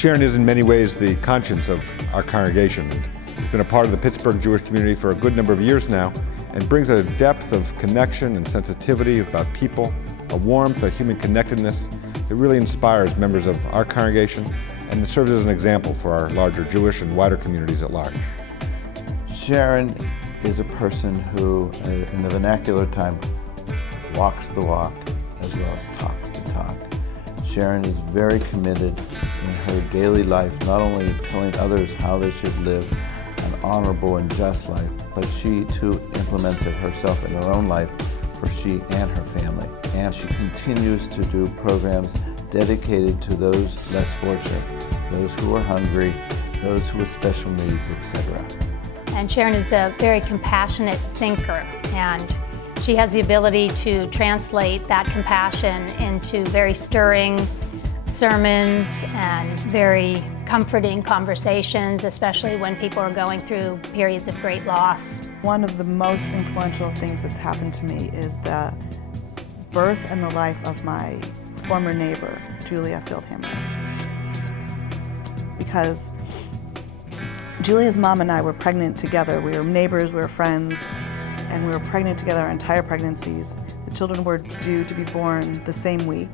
Sharyn is in many ways the conscience of our congregation. He's been a part of the Pittsburgh Jewish community for a good number of years now and brings a depth of connection and sensitivity about people, a warmth, a human connectedness that really inspires members of our congregation and serves as an example for our larger Jewish and wider communities at large. Sharyn is a person who, in the vernacular time, walks the walk as well as talks the talk. Sharyn is very committed in her daily life, not only telling others how they should live an honorable and just life, but she too implements it herself in her own life for she and her family. And she continues to do programs dedicated to those less fortunate, those who are hungry, those who have special needs, etc. And Sharyn is a very compassionate thinker, and she has the ability to translate that compassion into very stirring sermons and very comforting conversations, especially when people are going through periods of great loss. One of the most influential things that's happened to me is the birth and the life of my former neighbor, Julia Fieldhammer. Because Julia's mom and I were pregnant together. We were neighbors, we were friends, and we were pregnant together our entire pregnancies. The children were due to be born the same week.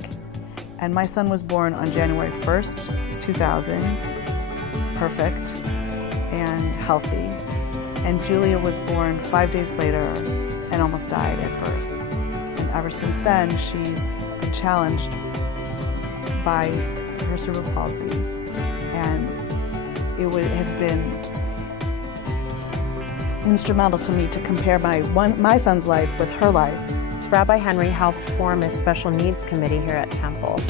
And my son was born on January 1st, 2000, perfect and healthy. And Julia was born 5 days later and almost died at birth. And ever since then, she's been challenged by her cerebral palsy. And it has been instrumental to me to compare my son's life with her life. Rabbi Henry helped form a special needs committee here at Temple.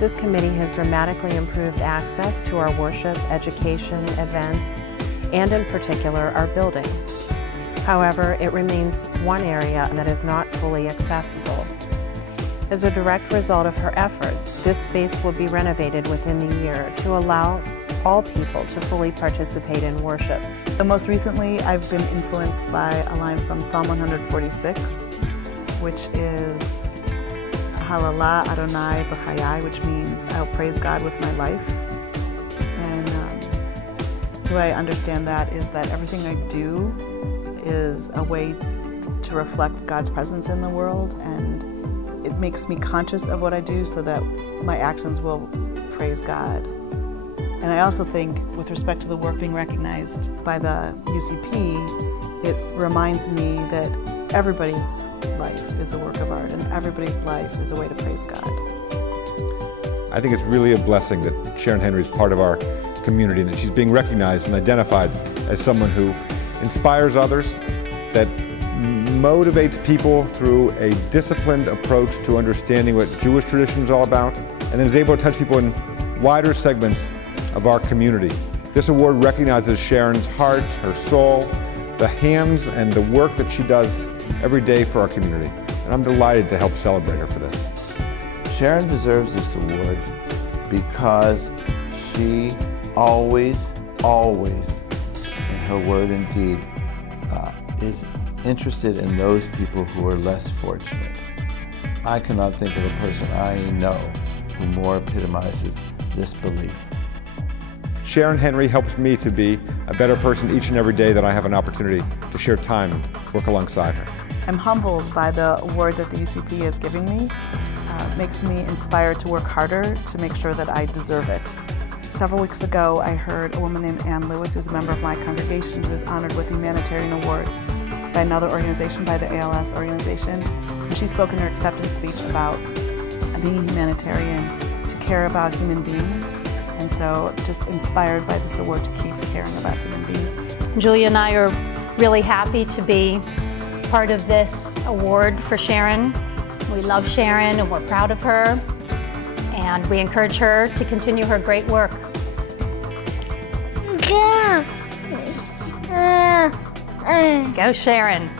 This committee has dramatically improved access to our worship, education, events, and in particular, our building. However, it remains one area that is not fully accessible. As a direct result of her efforts, this space will be renovated within the year to allow all people to fully participate in worship. Most recently, I've been influenced by a line from Psalm 146, which is Halala Adonai B'chayai, which means I'll praise God with my life. And the way I understand that is that everything I do is a way to reflect God's presence in the world, and it makes me conscious of what I do so that my actions will praise God. And I also think, with respect to the work being recognized by the UCP, it reminds me that everybody's life is a work of art, and everybody's life is a way to praise God. I think it's really a blessing that Sharyn Henry is part of our community, and that she's being recognized and identified as someone who inspires others, that motivates people through a disciplined approach to understanding what Jewish tradition is all about, and then is able to touch people in wider segments of our community. This award recognizes Sharyn's heart, her soul, the hands and the work that she does every day for our community. And I'm delighted to help celebrate her for this. Sharyn deserves this award because she always, in her word and deed, is interested in those people who are less fortunate. I cannot think of a person I know who more epitomizes this belief. Sharyn Henry helps me to be a better person each and every day that I have an opportunity to share time and work alongside her. I'm humbled by the award that the UCP is giving me. It makes me inspired to work harder to make sure that I deserve it. Several weeks ago, I heard a woman named Ann Lewis, who's a member of my congregation, who was honored with the Humanitarian Award by another organization, by the ALS organization. And she spoke in her acceptance speech about being a humanitarian, to care about human beings. And so just inspired by this award to keep caring about human beings. Julia and I are really happy to be part of this award for Sharyn. We love Sharyn and we're proud of her. And we encourage her to continue her great work. Go Sharyn!